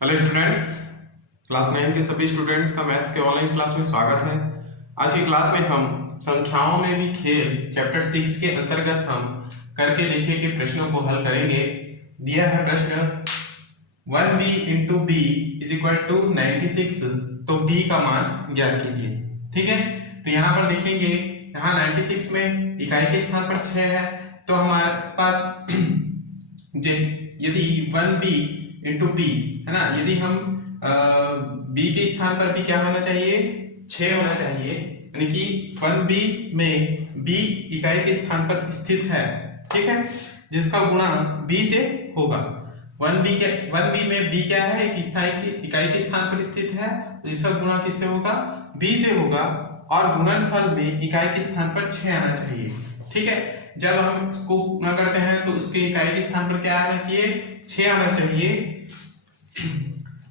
Hello students, class 9 के सभी students का मैथ्स के ऑनलाइन क्लास में स्वागत है। आज की क्लास में हम संख्याओं में भी खेल चैप्टर 6 के अंतर्गत हम करके देखें कि प्रश्नों को हल करेंगे। दिया है प्रश्न 1b into b is equal to 96, तो b का मान ज्ञात कीजिए। ठीक है, तो यहाँ पर देखेंगे, यहाँ 96 में इकाई के स्थान पर 6 है, तो हमारे पास यदि 1b इंटू बी है ना, यदि हम b के स्थान पर भी क्या होना चाहिए, 6 होना चाहिए, यानी कि 1b में b इकाई के स्थान पर स्थित है। ठीक है, जिसका गुणा b से होगा। 1b में b क्या है, एक इकाई के स्थान पर स्थित है, तो इसका गुणा किससे होगा, b से होगा, और गुणनफल में इकाई के स्थान पर 6 आना चाहिए। ठीक है, जब हम इसको गुणा करते हैं तो उसके इकाई के स्थान पर क्या आना चाहिए, 6 आना चाहिए,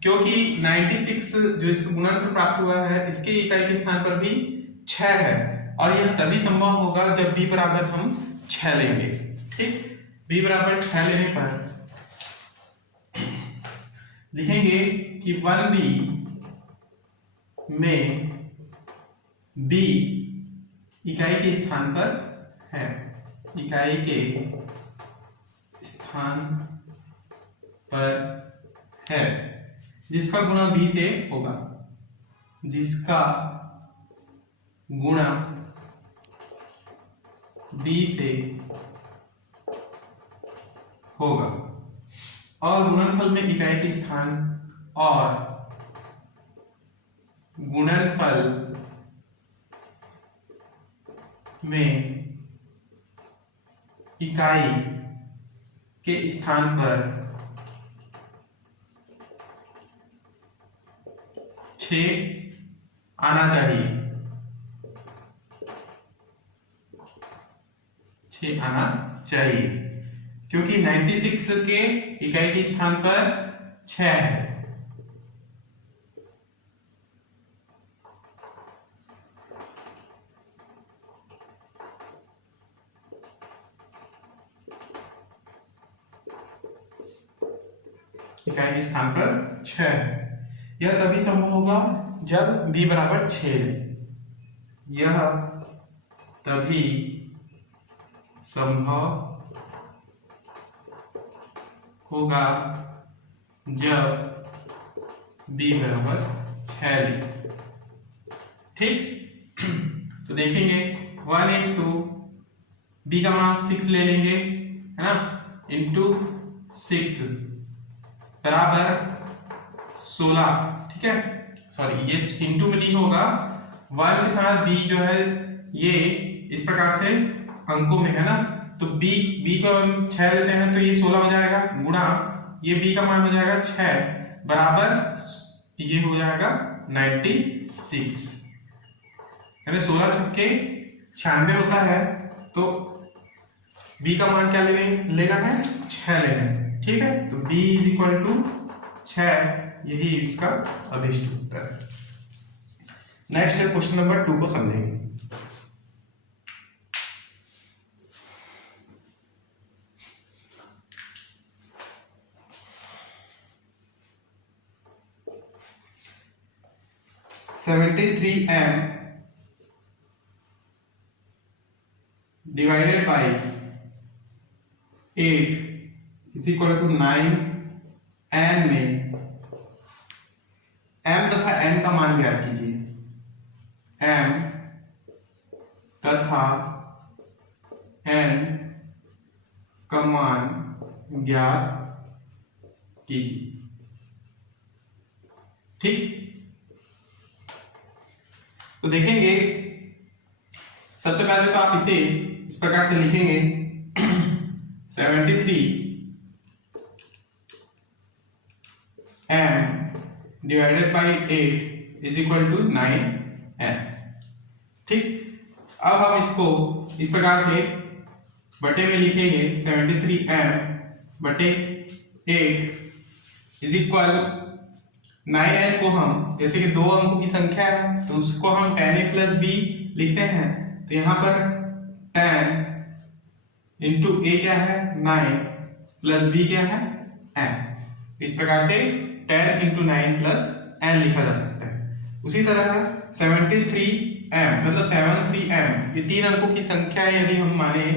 क्योंकि 96 जो इसको गुणनफल प्राप्त हुआ है, इसके इकाई के स्थान पर भी 6 है, और यह तभी संभव होगा जब b बराबर हम 6 लेंगे। ठीक, b बराबर 6 लेने पर लिखेंगे कि 1b में b इकाई के स्थान पर है, इकाई के स्थान पर है, जिसका गुणा b से होगा, जिसका गुणा b से होगा, और गुणनफल में इकाई के स्थान और गुणनफल में इकाई के स्थान पर 6 आना चाहिए, 6 आना चाहिए, क्योंकि 96 के इकाई के स्थान पर 6 है। इकाई के स्थान पर 6 है। यह तभी संभव होगा जब b बराबर 6 है। यह तभी संभव होगा जब b बराबर 6 ले। ठीक, तो देखेंगे 1 इंटू b का मान 6 ले लेंगे, है ना, इंटू 6 बराबर 16। ठीक है, सॉरी ये इंटू में नहीं होगा, 1 के साथ b जो है ये इस प्रकार से अंकों में है ना, तो b को हम 6 लेते हैं तो ये 16 हो जाएगा, गुणा ये b का मान हो जाएगा 6 बराबर ये हो जाएगा 96, यानी 16 छक्के 96 होता है, तो b का मान क्या लेना है, 6 लेना है। ठीक है, तो b इज इक्वल टू 6, यही इसका अभिष्ट उत्तर है। नेक्स्ट है क्वेश्चन नंबर 2 को समझेंगे। m divided by 8 is equal to 9 n में m तथा n का मान ज्ञात कीजिए। m तथा n का मान ज्ञात कीजिए। ठीक, तो देखेंगे, सबसे पहले तो आप इसे इस प्रकार से लिखेंगे 73 m divided by 8 is equal to 9n। ठीक, अब हम इसको इस प्रकार से बटे में लिखेंगे, 73m बटे 8 इज इक्वल 9n को हम, जैसे कि 2 अंकों की संख्या है तो उसको हम 10a प्लस b लिखते हैं, तो यहाँ पर 10 इंटू a क्या है 9 प्लस b क्या है n, इस प्रकार से 10 इंटू 9 प्लस n लिखा जा सकता है। उसी तरह 73m मतलब 73m ये 3 अंकों की संख्या है यदि हम माने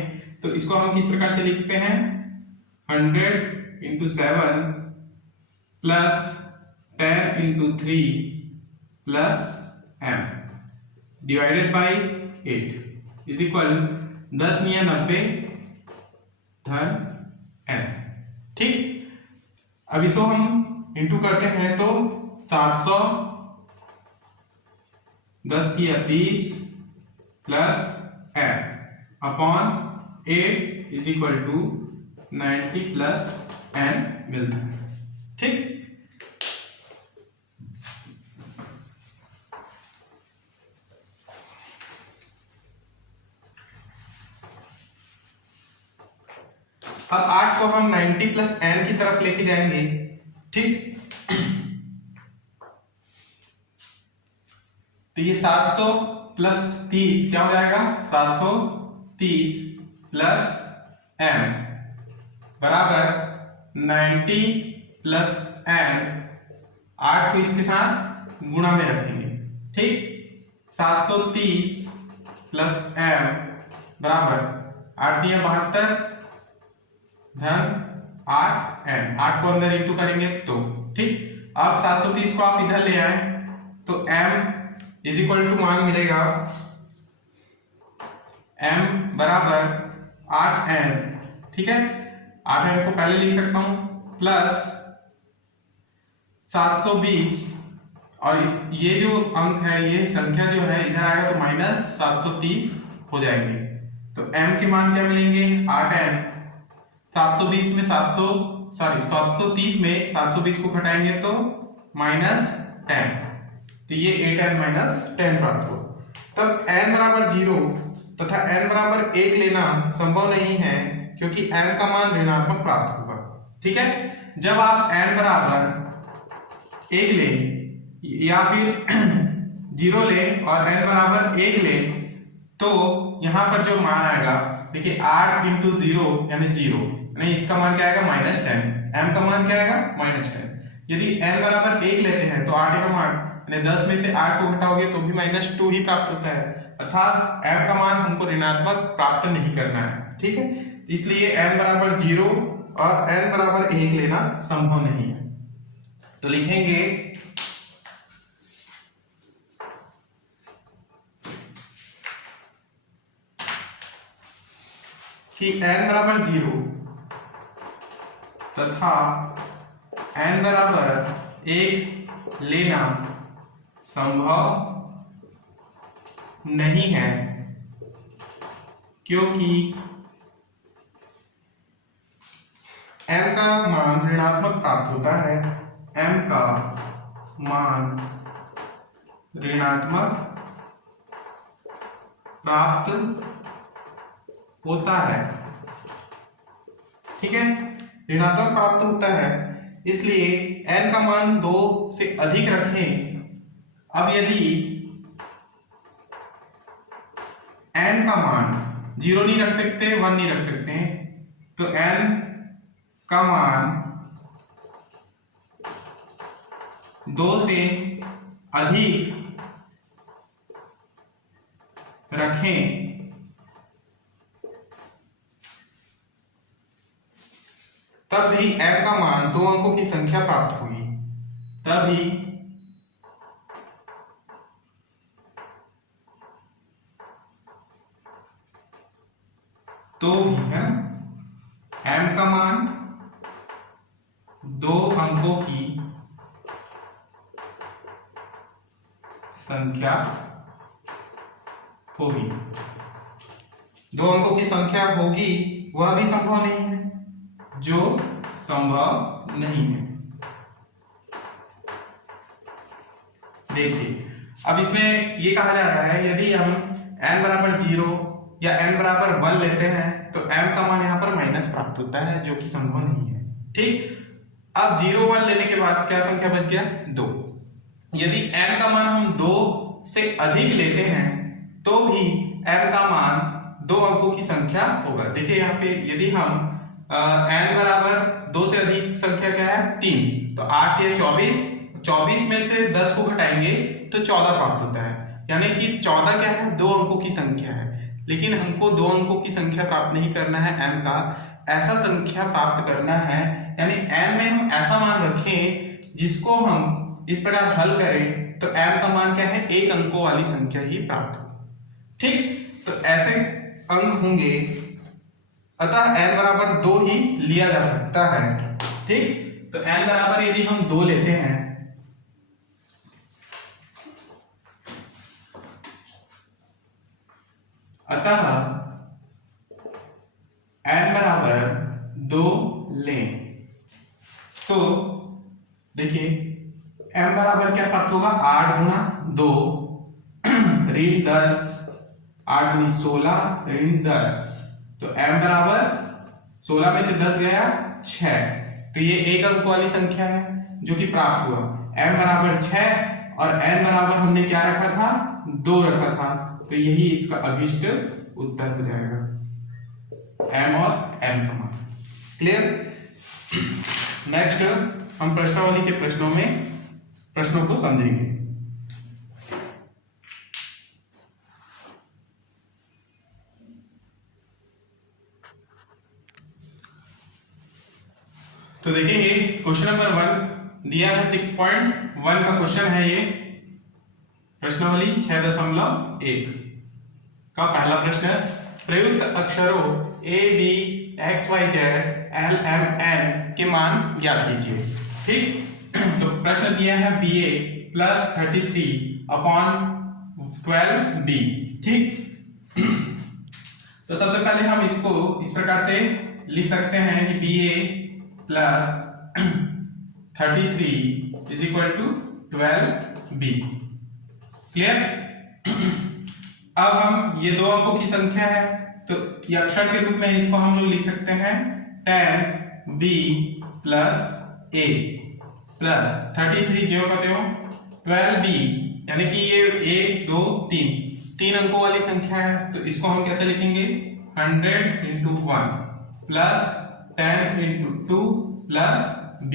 तो इसको हम किस प्रकार से लिखते हैं 100 into 7 plus 10 into 3 plus m divided by 8 is equal 10 निया 90 धन n। ठीक, अब इसको हम इंटू करते हैं तो 700 10 की 30 plus m upon 8 is equal to 90 plus n मिलता है। ठीक, अब 8 को हम 90 प्लस n की तरफ लेके जाएंगे। ठीक, तो ये 700 प्लस 30 क्या हो जाएगा 730 प्लस m बराबर 90 प्लस n। 8 को इसके साथ गुणा में रखेंगे। ठीक, 730 प्लस m बराबर 8 दिया 72 धन 8n। 8 को अंदर इंटू करेंगे तो ठीक, अब 730 को आप इधर ले आए तो m इज इक्वल टू मान मिलेगा m बराबर 8n। ठीक है, 8n को पहले लिख सकता हूं प्लस 720 और ये जो अंक है ये संख्या जो है इधर आएगा तो माइनस 730 हो जाएंगे। तो m के मान क्या मिलेंगे 8n। 720 में 730 में 720 को घटाएंगे तो माइनस 10, तो ये 8n माइनस 10 प्राप्त हो। तब n बराबर 0 तथा n बराबर 1 लेना संभव नहीं है क्योंकि n का मान ऋणात्मक प्राप्त होगा। ठीक है, जब आप n बराबर 1 ले या फिर 0 ले और n बराबर 1 ले तो यहां पर जो मान आएगा देखिए 8 इंटू 0 यानी 0 नहीं, इसका मान क्या आएगा माइनस 10। m का मान क्या आएगा माइनस 10। यदि n बराबर 1 लेते हैं तो 8 एकम 8 यानी 10 में से 8 को घटाओगे तो भी माइनस 2 ही प्राप्त होता है, अर्थात m का मान हमको ऋणात्मक प्राप्त नहीं करना है। ठीक है, इसलिए n बराबर 0 और n बराबर 1 लेना संभव नहीं है। तो लिखेंगे कि n बराबर 0 तथा n बराबर 1 लेना संभव नहीं है क्योंकि m का मान ऋणात्मक प्राप्त होता है। m का मान ऋणात्मक प्राप्त होता है। ठीक है, ऋणात्मक प्राप्त होता है, इसलिए n का मान 2 से अधिक रखें। अब यदि n का मान 0 नहीं रख सकते 1 नहीं रख सकते हैं तो n का मान 2 से अधिक रखें तब भी m का मान 2 अंकों की संख्या प्राप्त होगी। तभी तो भी है m का मान 2 अंकों की संख्या होगी। 2 अंकों की संख्या होगी वह भी संभव नहीं है, जो संभव नहीं है। देखिए, अब इसमें ये कहा जा रहा है यदि हम n बराबर 0 या n बराबर 1 लेते हैं तो m का मान यहाँ पर माइनस प्राप्त होता है, जो कि संभव नहीं है। ठीक, अब 0 1 लेने के बाद क्या संख्या बच गया 2। यदि m का मान हम 2 से अधिक लेते हैं तो भी m का मान 2 अंकों की संख्या होगा। देखिए यहाँ पे यदि हम n बराबर 2 से अधिक संख्या क्या है 3, तो 8 या 24, 24 में से 10 को घटाएंगे तो 14 प्राप्त होता है, यानी कि 14 क्या है 2 अंकों की संख्या है। लेकिन हमको 2 अंकों की संख्या प्राप्त नहीं करना है m का, ऐसा संख्या प्राप्त करना है, यानी m में हम ऐसा मान रखें जिसको हम इस प्रकार हल करें तो m का मान क्या है 1 अंकों वाली संख्या ही प्राप्त हो। ठीक, तो ऐसे अंक होंगे, अतः n बराबर 2 ही लिया जा सकता है। ठीक, तो n बराबर यदि हम 2 लेते हैं, अतः n बराबर 2 लें तो देखिए m बराबर क्या प्राप्त होगा 8 गुना 2 ऋण 10, 8 गुनी 16 ऋण 10, तो m बराबर 16 में से 10 गया 6, तो ये 1 अंक वाली संख्या है जो कि प्राप्त हुआ। m बराबर 6 और n बराबर हमने क्या रखा था 2 रखा था, तो यही इसका अभिष्ट उत्तर हो जाएगा, m और m का मान। क्लियर। नेक्स्ट हम प्रश्नावली के प्रश्नों को समझेंगे। तो देखेंगे क्वेश्चन नंबर 1 दिया है 6.1 का क्वेश्चन है ये, प्रश्नावली 6.1 का पहला प्रश्न है, प्रयुक्त अक्षरों a b x y z l m n के मान ज्ञात कीजिए। ठीक, तो प्रश्न दिया है ba प्लस 33 अपॉन 12b। ठीक, तो सबसे पहले हम इसको इस प्रकार से लिख सकते हैं कि ba plus 33 is equal to 12b। Clear. अब हम ये 2 अंकों की संख्या है तो ये अक्षर के रूप में इसको हम लोग लिख सकते हैं 10b प्लस a प्लस 33 ज्यों का त्यों 12b, यानी कि ये 1 2 3 अंकों वाली संख्या है, तो इसको हम कैसे लिखेंगे 100 into 1 plus 10 into 2 plus b।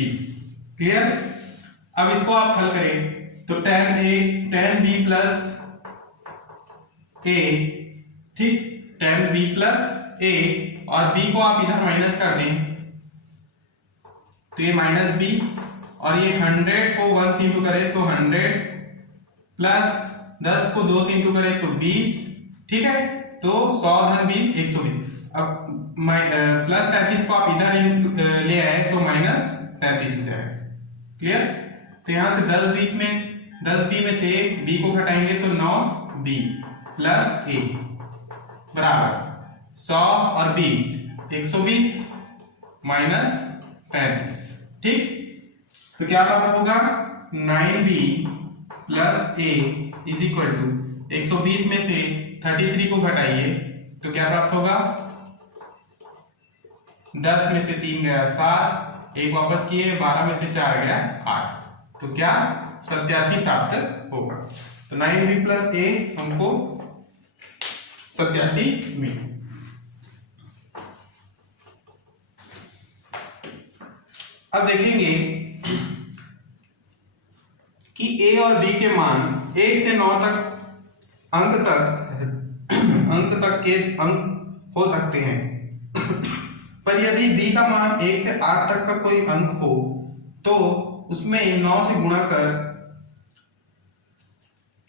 Clear. अब इसको आप हल करें तो 10b प्लस a, ठीक, 10b प्लस a और b को आप इधर माइनस कर दें तो ये माइनस b, और ये 100 को 1 से इंटू करें तो 100 प्लस 10 को 2 से इंटू करें तो 20। ठीक है, तो 100 धन 20 120। अब प्लस 33 को आप इधर ले आए तो माइनस 33 हो जाएगा। क्लियर। तो यहां से 10b में से b को घटाएंगे तो 9b प्लस a बराबर 100 और 20 120 माइनस 35। ठीक, तो क्या प्राप्त होगा 9b plus a is equal to 120 में से 33 को घटाइए तो क्या प्राप्त होगा 10 में से 3 गया 7, 1 वापस किए 12 में से 4 गया 8, तो क्या 87 प्राप्त होगा। तो 9b प्लस a हमको 87 मिले। अब देखेंगे कि a और b के मान 1 से 9 अंक तक के अंक हो सकते हैं, पर यदि b का मान 1 से 8 तक का कोई अंक हो तो उसमें 9 से गुणा कर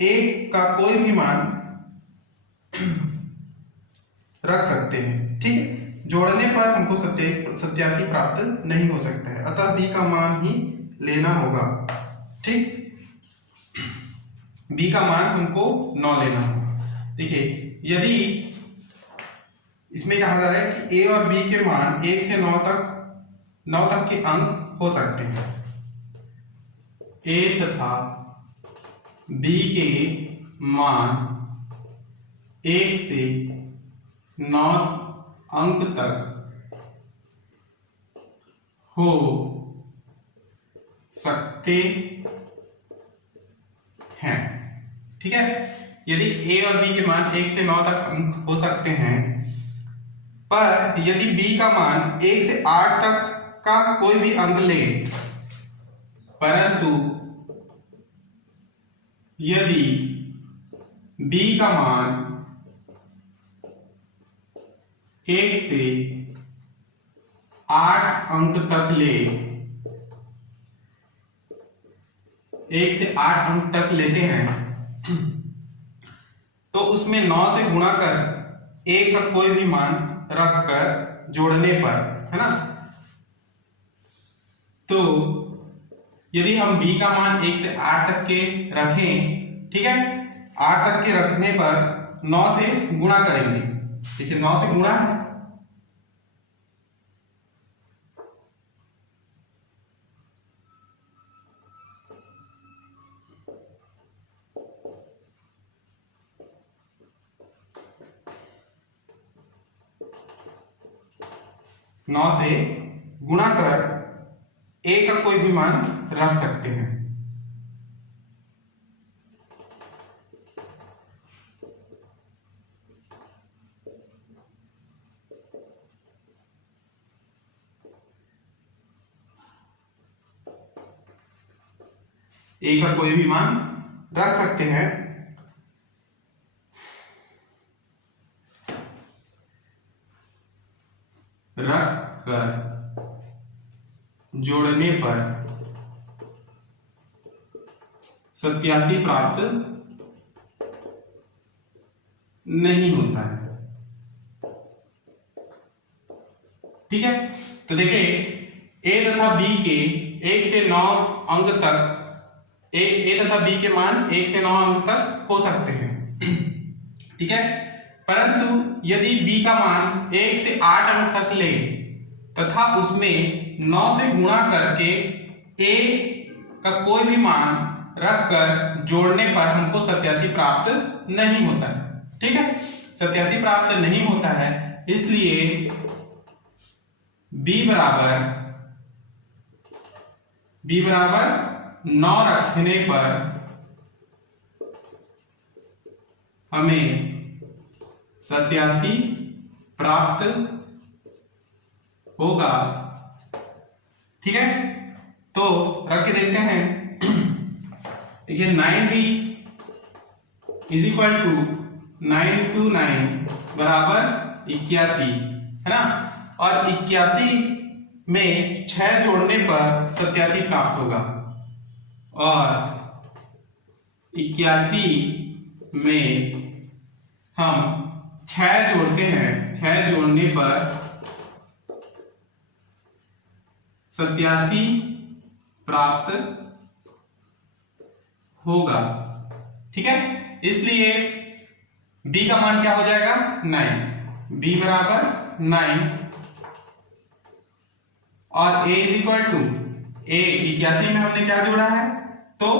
1 का कोई भी मान रख सकते हैं। ठीक है, जोड़ने पर हमको 87 प्राप्त नहीं हो सकता है, अतः b का मान ही लेना होगा। ठीक, b का मान हमको 9 लेना होगा। देखिए यदि इसमें कहा जा रहा है कि a और b के मान 1 से 9 तक के अंक हो सकते हैं, a तथा b के मान 1 से 9 अंक तक हो सकते हैं। ठीक है, यदि a और b के मान 1 से 9 तक अंक हो सकते हैं, पर यदि b का मान 1 से 8 तक का कोई भी अंक ले, परंतु यदि b का मान 1 से 8 अंक तक ले, 1 से 8 अंक तक लेते हैं, तो उसमें 9 से गुणा कर a का कोई भी मान रख कर जोड़ने पर, है ना, तो यदि हम b का मान 1 से 8 तक के रखें, ठीक है, 8 तक के रखने पर 9 से गुणा करेंगे। देखिए 9 से गुणा है, नौ से गुणा कर a का कोई भी मान रख सकते हैं। a का कोई भी मान रख सकते हैं। रख कर जोड़ने पर 87 प्राप्त नहीं होता है। ठीक है, तो देखिए a तथा b के 1 से 9 अंक तक, a तथा b के मान 1 से 9 अंक तक हो सकते हैं। ठीक है, परंतु यदि b का मान 1 से 8 अंक तक ले तथा उसमें 9 से गुणा करके a का कोई भी मान रखकर जोड़ने पर हमको 87 प्राप्त नहीं होता है। ठीक है, 87 प्राप्त नहीं होता है, इसलिए b बराबर 9 रखने पर हमें 87 प्राप्त होगा। ठीक है, तो रख के देखते हैं। देखिए 9b is equal to 9 into 9 बराबर 81, है ना, और 81 में 6 जोड़ने पर 87 प्राप्त होगा, और 81 में हम 6 जोड़ते हैं, 6 जोड़ने पर 87 प्राप्त होगा। ठीक है, इसलिए b का मान क्या हो जाएगा 9, b बराबर 9, और a is equal to a 81 में हमने क्या जोड़ा है, तो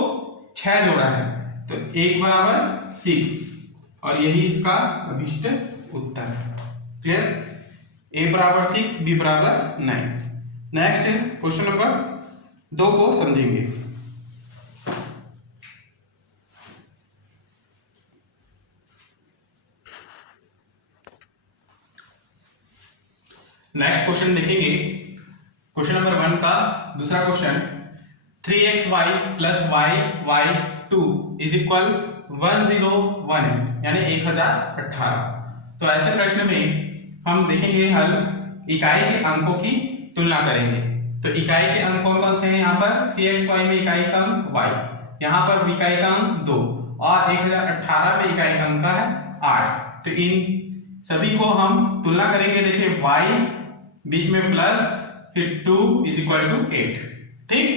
6 जोड़ा है, तो 1 बराबर 6, और यही इसका अभिष्ट उत्तर है। क्लियर, a बराबर 6, b बराबर 9। नेक्स्ट क्वेश्चन नंबर 2 को समझेंगे। नेक्स्ट क्वेश्चन देखेंगे, क्वेश्चन नंबर 1 का दूसरा question, 3xy plus y 2 is equal 1018 यानी 1018। तो ऐसे प्रश्न में हम देखेंगे हल, इकाई के अंकों की तुलना करेंगे। तो इकाई के अंक कौन कौन से हैं, यहाँ पर 3xy में इकाई का अंक y, यहाँ पर इकाई का अंक 2, और 1018 में इकाई का अंक है 8। तो इन सभी को हम तुलना करेंगे। देखिए y बीच में प्लस, फिर 2 इज इक्वल टू 8। ठीक,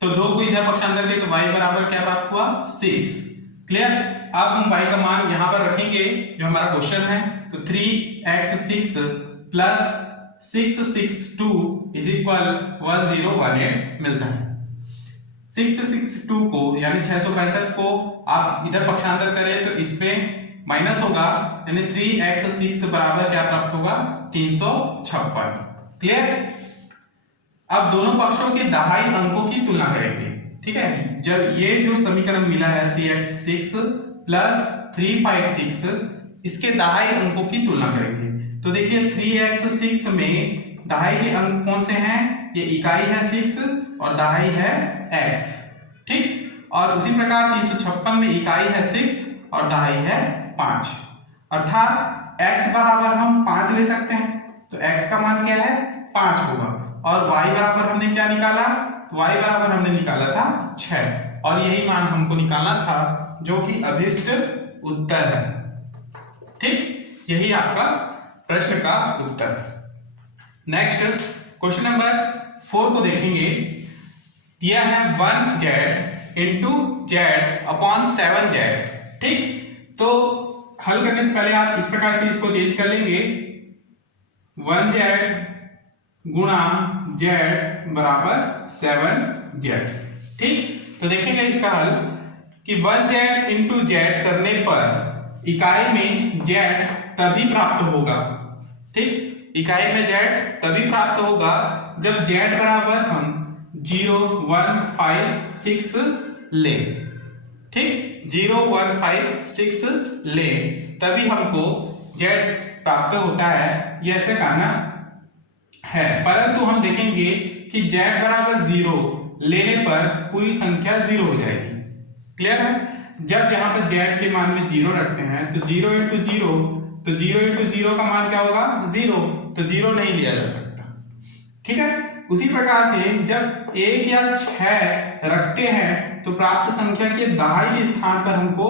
तो 2 को इधर पक्षांतर किए तो y बराबर क्या प्राप्त हुआ 6। क्लियर, अब हम y का मान यहाँ पर रखेंगे जो हमारा क्वेश्चन है, तो 3x6 प्लस 662 इज इक्वल 1018 मिलता है। 662 को यानी 665 को आप इधर पक्षांतर करें तो इस पे माइनस होगा, यानी 3x6 बराबर क्या प्राप्त होगा 356। क्लियर, अब दोनों पक्षों के दहाई अंकों की तुलना करेंगे। ठीक है, जब ये जो समीकरण मिला है 3x6 प्लस 356, इसके दहाई अंकों की तुलना करेंगे। तो देखिए 3x6 में दहाई के अंक कौन से हैं ये इकाई है 6 और दहाई है x, ठीक। और उसी प्रकार 356 में इकाई है 6 और दहाई है 5, अर्थात x बराबर हम 5 ले सकते हैं, तो x का मान क्या है 5 होगा। और y बराबर हमने क्या निकाला, y बराबर हमने निकाला था 6, और यही मान हमको निकालना था जो कि अभिष्ट उत्तर है, ठीक। यही आपका प्रश्न का उत्तर। नेक्स्ट क्वेश्चन नंबर 4 को देखेंगे। दिया है 1z into Z upon 7z, ठीक। तो हल करने से पहले आप इस प्रकार से इसको चेंज कर लेंगे, 1z गुणा z बराबर 7z, ठीक। तो देखेंगे इसका हल कि 1z इंटू जेड करने पर इकाई में z तभी प्राप्त होगा, ठीक। इकाई में z तभी प्राप्त होगा जब z बराबर हम 0, 1, 5, 6 ले, ठीक। 0, 1, 5, 6 ले तभी हमको z प्राप्त होता है, ये ऐसे कहना है। परंतु हम देखेंगे कि z बराबर 0 लेने पर पूरी संख्या 0 हो जाएगी, क्लियर है। जब यहाँ पर z के मान में 0 रखते हैं तो 0 इंटू 0, तो 0 इंटू 0 का मान क्या होगा 0, तो 0 नहीं लिया जा सकता, ठीक है। उसी प्रकार से जब 1 या 6 रखते हैं तो प्राप्त संख्या के दहाई के स्थान पर हमको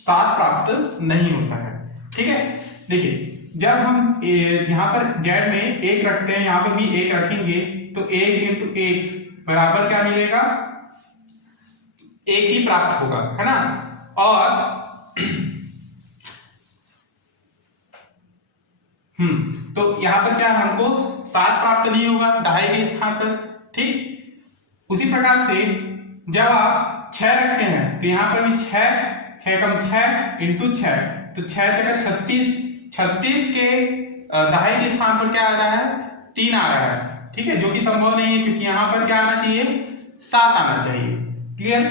7 प्राप्त नहीं होता है, ठीक है। देखिए जब हम यहाँ पर z में 1 रखते हैं, यहाँ पर भी 1 रखेंगे, तो 1 इंटू 1 बराबर क्या मिलेगा 1 ही प्राप्त होगा, है ना। और तो यहां पर क्या हमको 7 प्राप्त नहीं होगा दहाई के स्थान पर, ठीक। उसी प्रकार से जब आप 6 रखते हैं तो यहां पर भी 6 कम 6 इंटू 6, तो 6 जगह 36 के दहाई के स्थान पर क्या आ रहा है 3 आ रहा है, ठीक है, जो कि संभव नहीं है क्योंकि यहां पर क्या आना चाहिए 7 आना चाहिए, क्लियर।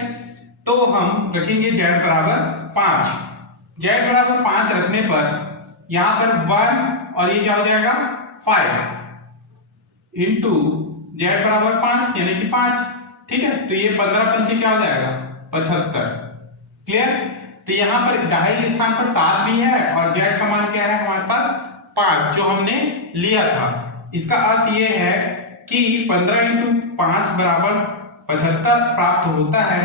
तो हम रखेंगे z बराबर 5, z बराबर 5 रखने पर यहां पर 1 और ये क्या हो जाएगा 5 इंटू z बराबर 5 यानी कि 5, ठीक है। तो ये 15 पंचे क्या हो जाएगा 75, क्लियर। तो यहां पर दहाई के स्थान पर 7 भी है और z का मान क्या है हमारे पास 5 जो हमने लिया था। इसका अर्थ ये है कि 15 इंटू 5 बराबर 75 प्राप्त होता है,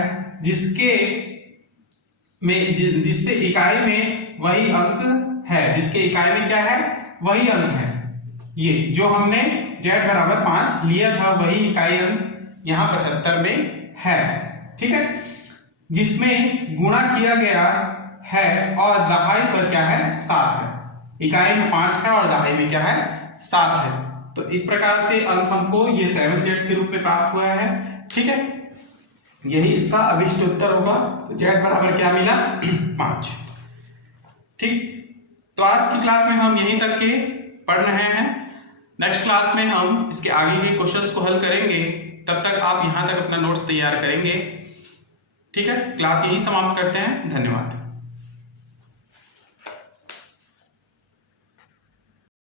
जिससे इकाई में वही अंक है, जिसके इकाई में क्या है वही अंक है, ये जो हमने z बराबर 5 लिया था वही इकाई अंक यहाँ 75 में है, ठीक है, जिसमें गुणा किया गया है और दहाई पर क्या है 7 है, इकाई में 5 है और दहाई में क्या है 7 है। तो इस प्रकार से अंक हमको ये 7z के रूप में प्राप्त हुआ है, ठीक है। यही इसका अभिष्ट उत्तर होगा। तो z बराबर क्या मिला 5, ठीक। तो आज की क्लास में हम यहीं तक के पढ़ रहे हैं। नेक्स्ट क्लास में हम इसके आगे के क्वेश्चंस को हल करेंगे, तब तक आप यहां तक अपना नोट्स तैयार करेंगे, ठीक है। क्लास यहीं समाप्त करते हैं, धन्यवाद।